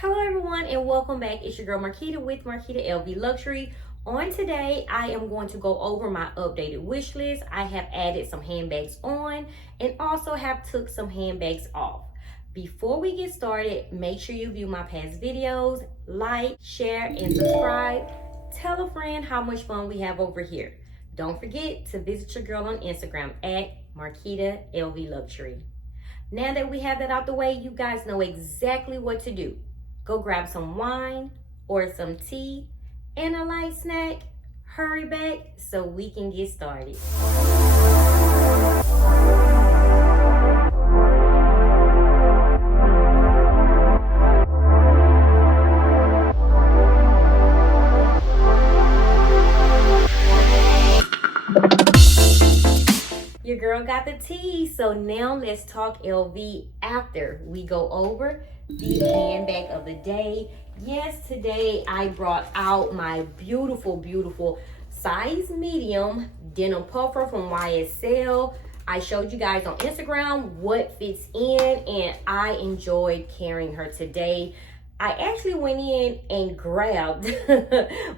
Hello everyone and welcome back. It's your girl Marquita with Marquita LV Luxury. On today, I am going to go over my updated wish list. I have added some handbags on and also have took some handbags off. Before we get started, make sure you view my past videos, like, share, and subscribe. Tell a friend how much fun we have over here. Don't forget to visit your girl on Instagram at Marquita LV Luxury. Now that we have that out the way, you guys know exactly what to do. Go grab some wine or some tea and a light snack. Hurry back so we can get started. Your girl got the tea, so now let's talk LV after we go over the handbag of the day. Yes, today I brought out my beautiful size medium denim puffer from YSL. I showed you guys on Instagram what fits in and I enjoyed carrying her today. I actually went in and grabbed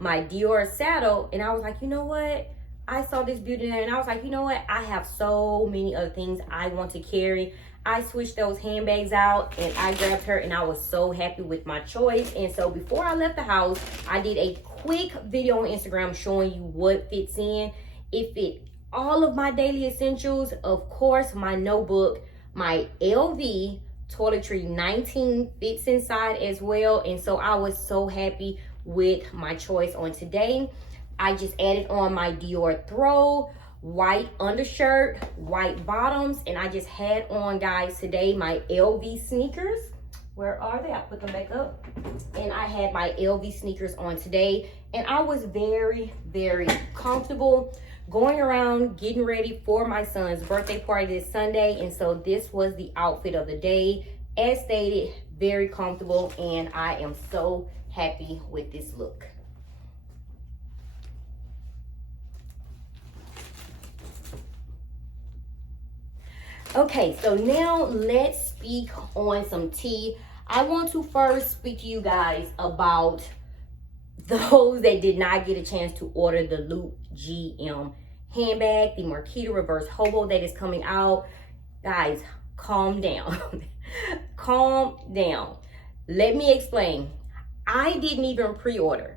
my Dior saddle and I was like, you know what? I saw this beauty there and I was like, you know what? I have so many other things I want to carry. I switched those handbags out and I grabbed her and I was so happy with my choice. And so before I left the house, I did a quick video on Instagram showing you what fits in. It fit all of my daily essentials. Of course, my notebook, my LV toiletry 19 fits inside as well. And so I was so happy with my choice on today. I just added on my Dior throw, white undershirt, white bottoms, and I just had on, guys, today my LV sneakers. Where are they? I put them back up. And I had my LV sneakers on today, and I was very comfortable going around getting ready for my son's birthday party this Sunday. And so this was the outfit of the day. As stated, very comfortable, and I am so happy with this look. Okay, so now let's speak on some tea. I want to first speak to you guys about those that did not get a chance to order the Loop GM handbag, the Marquita Reverse Hobo that is coming out. Guys, calm down. Calm down. Let me explain. I didn't even pre-order.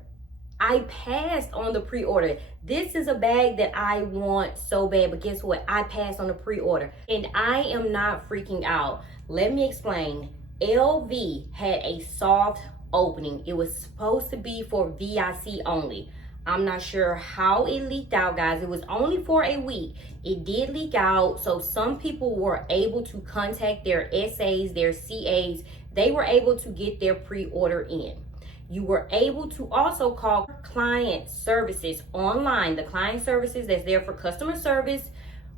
I passed on the pre-order. This is a bag that I want so bad, but guess what? I passed on the pre-order and I am not freaking out. Let me explain. LV had a soft opening. It was supposed to be for VIC only. I'm not sure how it leaked out, guys. It was only for a week. It did leak out, so some people were able to contact their SAs, their CAs. They were able to get their pre-order in. You were able to also call client services online, the client services that's there for customer service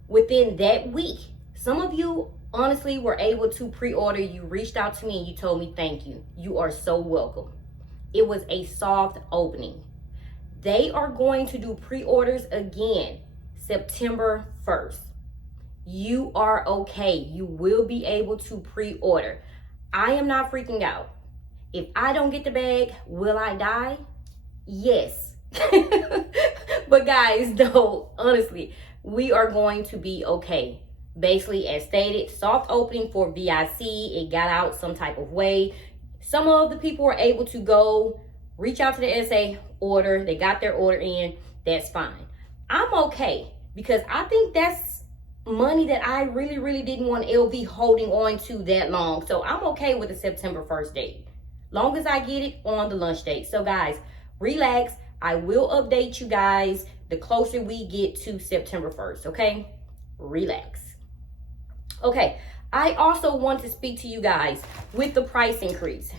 within that week. Some of you honestly were able to pre-order. You reached out to me and you told me thank you. You are so welcome. It was a soft opening. They are going to do pre-orders again September 1st. You are okay. You will be able to pre-order. I am not freaking out. If I don't get the bag, will I die? Yes. But guys, no, honestly, we are going to be okay. Basically, as stated, soft opening for VIC. It got out some type of way. Some of the people were able to go reach out to the SA, order. They got their order in. That's fine. I'm okay because I think that's money that I really didn't want LV holding on to that long. So I'm okay with the September 1st date. Long as I get it on the launch date. So guys, relax. I will update you guys the closer we get to September 1st, okay? Relax. Okay, I also want to speak to you guys with the price increase.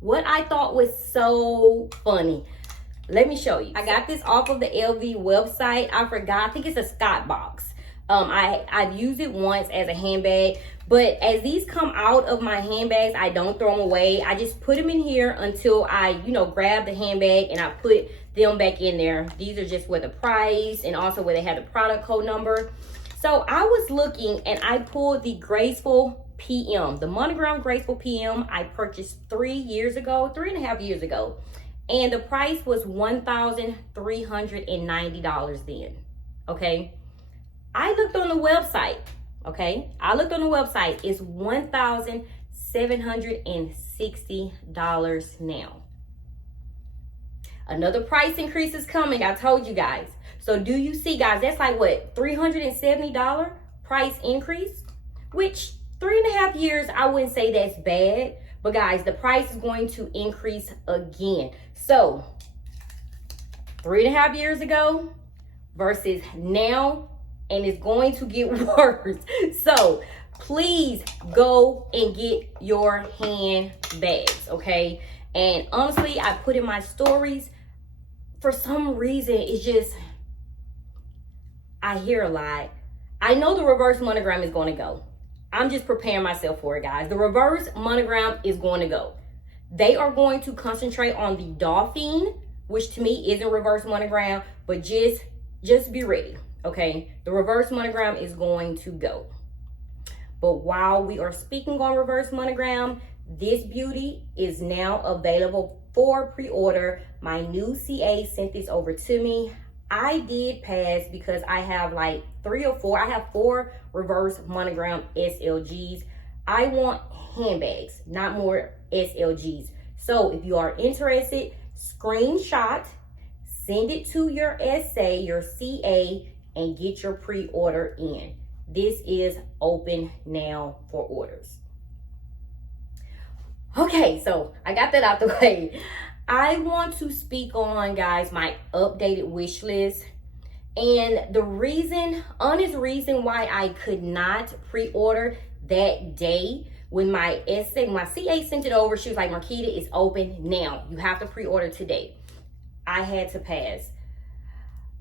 What I thought was so funny. Let me show you. I got this off of the LV website. I forgot, I think it's a Scott box. I've used it once as a handbag, but as these come out of my handbags, I don't throw them away. I just put them in here until I, grab the handbag and I put them back in there. These are just where the price and also where they have the product code number. So I was looking and I pulled the Graceful PM. The monogram graceful PM I purchased 3.5 years ago. And the price was $1,390 then, okay? I looked on the website, okay? It's $1,760 now. Another price increase is coming, I told you guys. So do you see, guys, that's like what, $370 price increase? Which 3.5 years, I wouldn't say that's bad. But guys, the price is going to increase again. So 3.5 years ago versus now, and it's going to get worse. So please go and get your handbags, okay? And honestly, I put in my stories, for some reason, it's just, I hear a lot. I know the reverse monogram is going to go. I'm just preparing myself for it, guys. The reverse monogram is going to go. They are going to concentrate on the dolphin, which to me isn't reverse monogram, but just be ready, okay? The reverse monogram is going to go. But while we are speaking on reverse monogram, this beauty is now available for pre-order. My new CA sent this over to me. I did pass because I have like 3 or 4. I have 4 reverse monogram SLGs. I want handbags, not more SLGs. So if you are interested, screenshot, send it to your SA, your CA, and get your pre-order in. This is open now for orders. Okay, so I got that out the way. I want to speak on, guys, my updated wish list. And the honest reason why I could not pre-order that day when my CA sent it over, she was like, Marquita, it's open now. You have to pre-order today. I had to pass.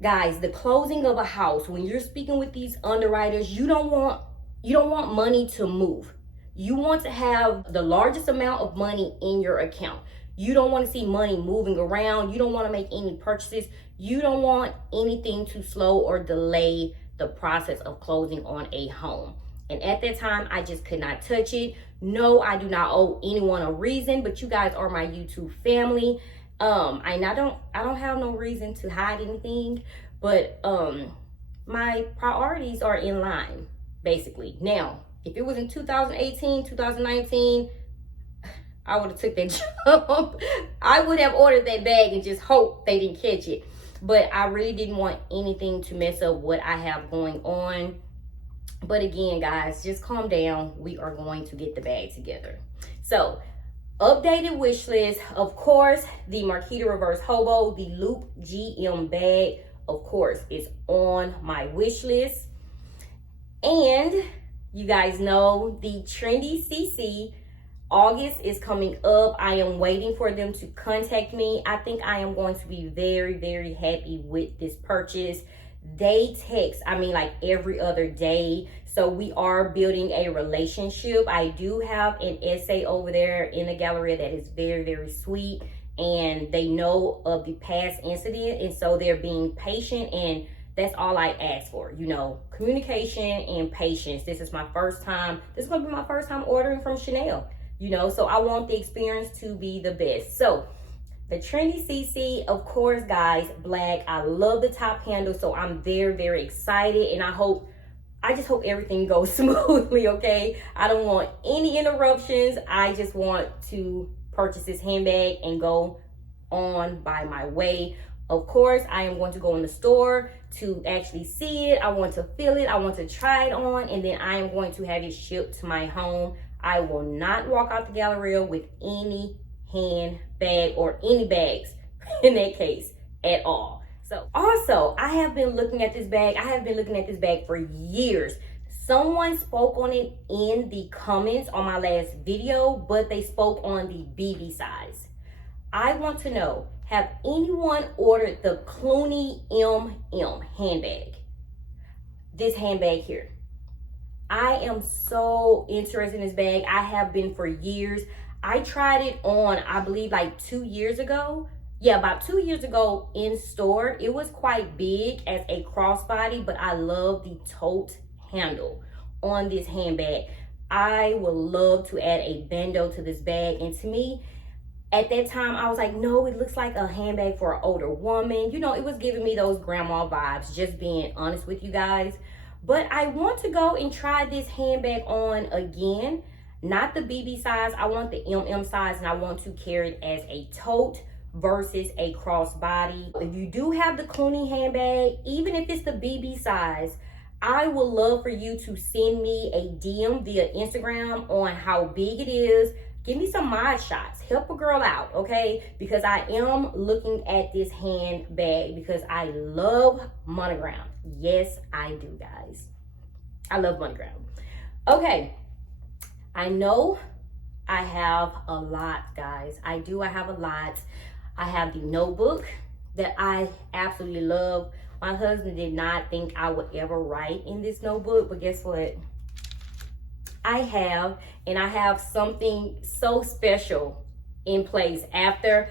Guys, the closing of a house, when you're speaking with these underwriters, you don't want money to move. You want to have the largest amount of money in your account. You don't want to see money moving around. You don't want to make any purchases. You don't want anything to slow or delay the process of closing on a home. And at that time, I just could not touch it. No, I do not owe anyone a reason, but you guys are my YouTube family. I don't have no reason to hide anything, but my priorities are in line, basically. Now, if it was in 2018, 2019, I would have took that jump. I would have ordered that bag and just hope they didn't catch it. But I really didn't want anything to mess up what I have going on. But again, guys, just calm down. We are going to get the bag together. So, updated wish list. Of course, the Marquita Reverse Hobo, the Loop GM bag, of course, is on my wish list. And you guys know the Trendy CC, August is coming up. I am waiting for them to contact me. I think I am going to be very, very happy with this purchase. They text, like every other day. So we are building a relationship. I do have an essay over there in the gallery that is very, very sweet. And they know of the past incident. And so they're being patient. And that's all I ask for, communication and patience. This is my first time. This is going to be my first time ordering from Chanel. So I want the experience to be the best. So the Trendy CC, of course, guys, black. I love the top handle, so I'm very, very excited, and I just hope everything goes smoothly, okay? I don't want any interruptions. I just want to purchase this handbag and go on by my way. Of course, I am going to go in the store to actually see it. I want to feel it. I want to try it on, and then I am going to have it shipped to my home. I will not walk out the Galleria with any handbag or any bags in that case at all. So also, I have been looking at this bag. I have been looking at this bag for years. Someone spoke on it in the comments on my last video, but they spoke on the BB size. I want to know, have anyone ordered the Clooney MM handbag? This handbag here. I am so interested in this bag. I have been for years. I tried it on, I believe, like 2 years ago. Yeah, about 2 years ago in store. It was quite big as a crossbody, but I love the tote handle on this handbag. I would love to add a bando to this bag. And to me, at that time, I was like, no, it looks like a handbag for an older woman. You know, it was giving me those grandma vibes, just being honest with you guys. But I want to go and try this handbag on again. Not the BB size, I want the MM size, and I want to carry it as a tote versus a crossbody. If you do have the Clooney handbag, even if it's the BB size, I would love for you to send me a DM via Instagram on how big it is. Give me some mod shots. Help a girl out, okay? Because I am looking at this handbag because I love monogram. Yes, I do, guys. I love monogram. Okay, I know I have a lot, guys. I have a lot. I have the notebook that I absolutely love. My husband did not think I would ever write in this notebook, but guess what? I have something so special in place. After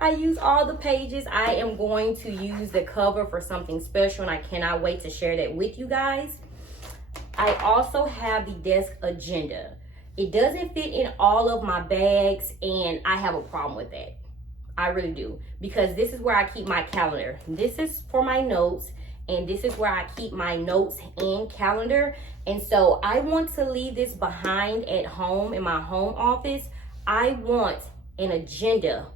I use all the pages, I am going to use the cover for something special, and I cannot wait to share that with you guys. I also have the desk agenda. It doesn't fit in all of my bags, and I have a problem with that. I really do, because this is where I keep my calendar. This is for my notes, and this is where I keep my notes and calendar. And so I want to leave this behind at home in my home office. I want an agenda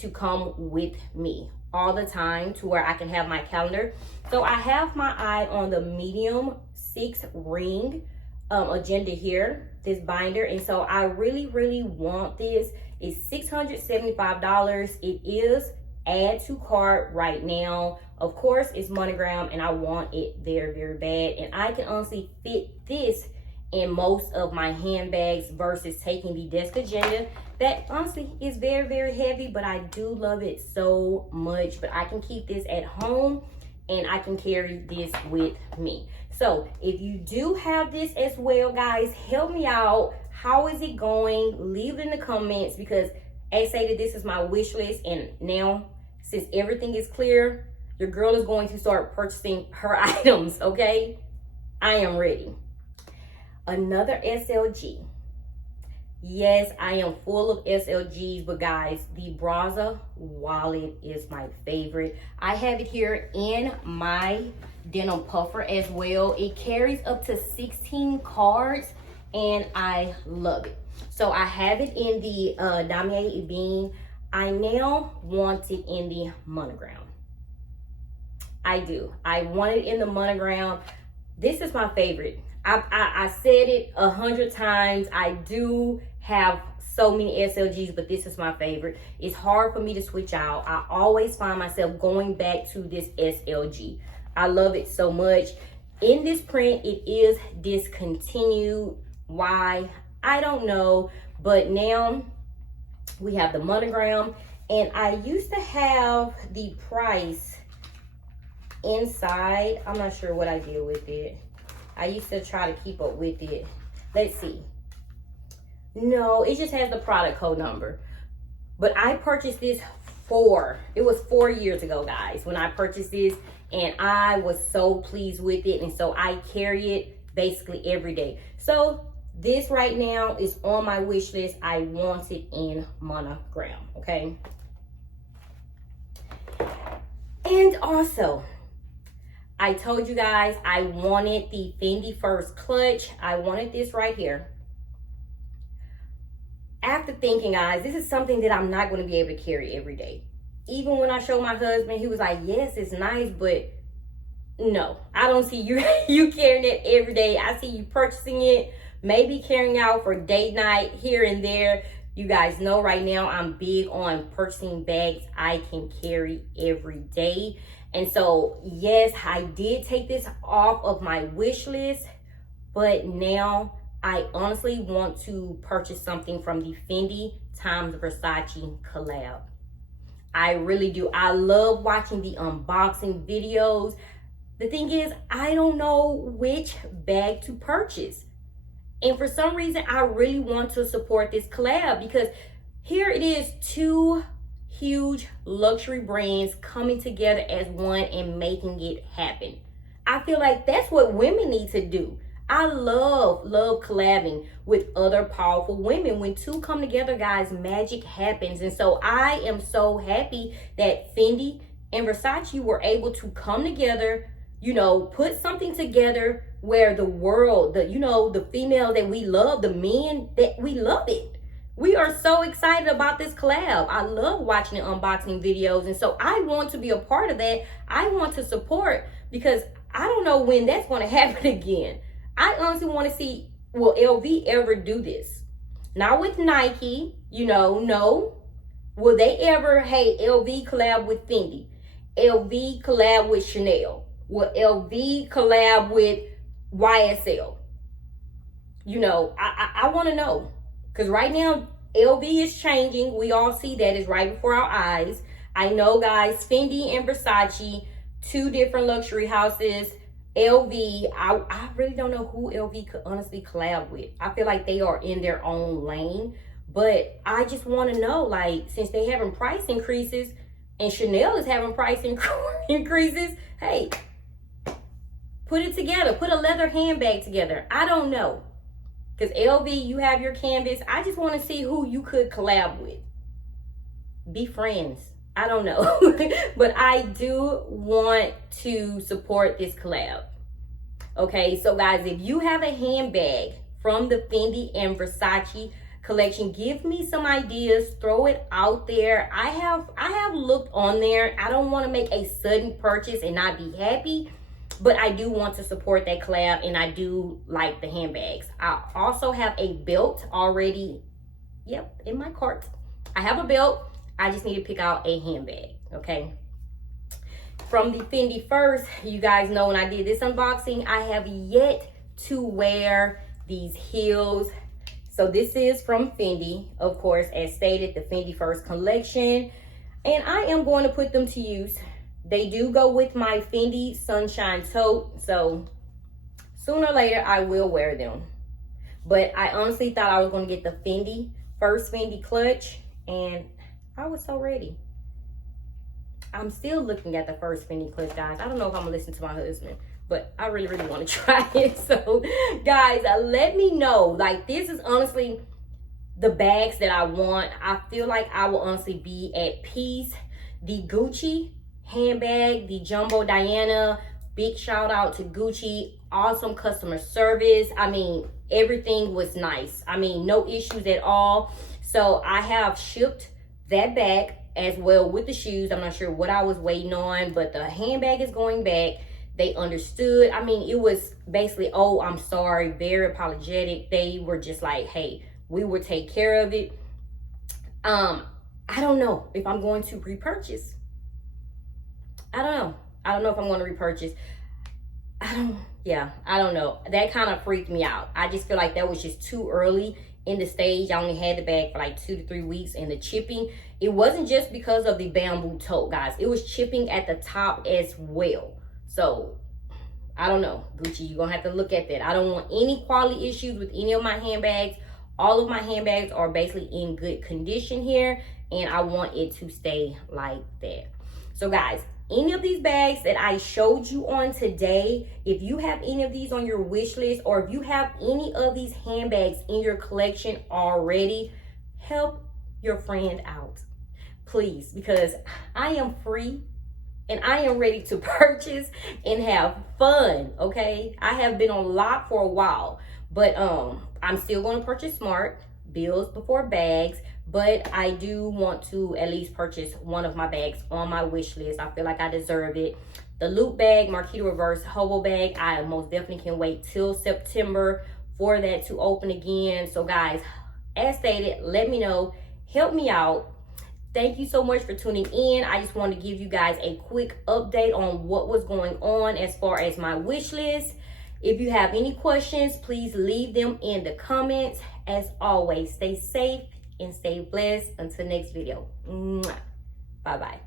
to come with me all the time to where I can have my calendar. So I have my eye on the medium 6 ring agenda here, this binder. And so I really want this. It's $675. It is add to cart right now. Of course, it's monogram, and I want it very bad. And I can honestly fit this in most of my handbags versus taking the desk agenda. That honestly is very heavy, but I do love it so much. But I can keep this at home, and I can carry this with me. So if you do have this as well, guys, help me out. How is it going? Leave it in the comments, because I say that this is my wish list, and now since everything is clear, your girl is going to start purchasing her items, okay? I am ready. Another SLG. Yes, I am full of SLGs, but guys, the Braza wallet is my favorite. I have it here in my denim puffer as well. It carries up to 16 cards, and I love it. So I have it in the Damier Ebene. I now want it in the monogram. I do. I want it in the monogram. This is my favorite. I said it 100 times. I do have so many SLGs, but this is my favorite. It's hard for me to switch out. I always find myself going back to this SLG. I love it so much. In this print, it is discontinued. Why? I don't know. But now we have the monogram, and I used to have the price inside. I'm not sure what I did with it. I used to try to keep up with it. Let's see. No, it just has the product code number. But I purchased this it was 4 years ago, guys, when I purchased this, and I was so pleased with it. And so I carry it basically every day. So this right now is on my wish list. I want it in monogram, okay? And also, I told you guys I wanted the Fendi First Clutch. I wanted this right here. After thinking, guys, this is something that I'm not going to be able to carry every day. Even when I showed my husband, he was like, yes, it's nice, but no, I don't see you carrying it every day. I see you purchasing it, maybe carrying out for date night here and there. You guys know right now I'm big on purchasing bags I can carry every day. And so, yes, I did take this off of my wish list, but now I honestly want to purchase something from the Fendi x Versace collab. I really do. I love watching the unboxing videos. The thing is, I don't know which bag to purchase. And for some reason, I really want to support this collab, because here it is, 2 huge luxury brands coming together as one and making it happen. I feel like that's what women need to do. I love collabing with other powerful women. When two come together, guys, magic happens. And so I am so happy that Fendi and Versace were able to come together, you know, put something together where the world, the female that we love, the men that we love it. We are so excited about this collab. I love watching the unboxing videos. And so I want to be a part of that. I want to support, because I don't know when that's going to happen again. I honestly want to see, will LV ever do this? Not with Nike, no. Will they ever, hey, LV collab with Fendi? LV collab with Chanel? Will LV collab with YSL? I want to know. Because right now, LV is changing. We all see that. It's right before our eyes. I know, guys, Fendi and Versace, two different luxury houses. LV, I really don't know who LV could honestly collab with. I feel like they are in their own lane. But I just want to know, like, since they having price increases and Chanel is having price increases, hey, put it together. Put a leather handbag together. I don't know. Because LV, you have your canvas. I just want to see who you could collab with. Be friends. I don't know. But I do want to support this collab. Okay, so guys, if you have a handbag from the Fendi and Versace collection, give me some ideas. Throw it out there. I have looked on there. I don't want to make a sudden purchase and not be happy. But I do want to support that collab, and I do like the handbags. I also have a belt already, in my cart. I have a belt. I just need to pick out a handbag, okay? From the Fendi first, you guys know when I did this unboxing, I have yet to wear these heels. So this is from Fendi, of course, as stated, the Fendi first collection. And I am going to put them to use. They do go with my Fendi Sunshine Tote, so sooner or later I will wear them. But I honestly thought I was going to get the first Fendi clutch, and I was so ready. I'm still looking at the first Fendi clutch, guys. I don't know if I'm going to listen to my husband, but I really, really want to try it. So, guys, let me know. Like, this is honestly the bags that I want. I feel like I will honestly be at peace. The Gucci handbag, the Jumbo Diana, big shout out to Gucci. Awesome customer service. I mean, everything was nice. I mean, no issues at all. So I have shipped that back as well with the shoes. I'm not sure what I was waiting on, but the handbag is going back. They understood. I mean, it was basically, oh, I'm sorry, very apologetic. They were just like, hey, we will take care of it. I don't know if I'm going to repurchase. I don't know. I don't know if I'm going to repurchase. I don't know. That kind of freaked me out. I just feel like that was just too early in the stage. I only had the bag for like 2 to 3 weeks, and the chipping, it wasn't just because of the bamboo tote, guys. It was chipping at the top as well. So, I don't know. Gucci, you're going to have to look at that. I don't want any quality issues with any of my handbags. All of my handbags are basically in good condition here, and I want it to stay like that. So, guys, any of these bags that I showed you on today, if you have any of these on your wish list, or if you have any of these handbags in your collection already, help your friend out, please, because I am free and I am ready to purchase and have fun, okay? I have been on lock for a while, but I'm still going to purchase smart, bills before bags. But I do want to at least purchase one of my bags on my wish list. I feel like I deserve it. The loop bag, Marquita Reverse Hobo bag, I most definitely can wait till September for that to open again. So guys, as stated, let me know. Help me out. Thank you so much for tuning in. I just wanted to give you guys a quick update on what was going on as far as my wish list. If you have any questions, please leave them in the comments. As always, stay safe and stay blessed. Until next video. Bye bye.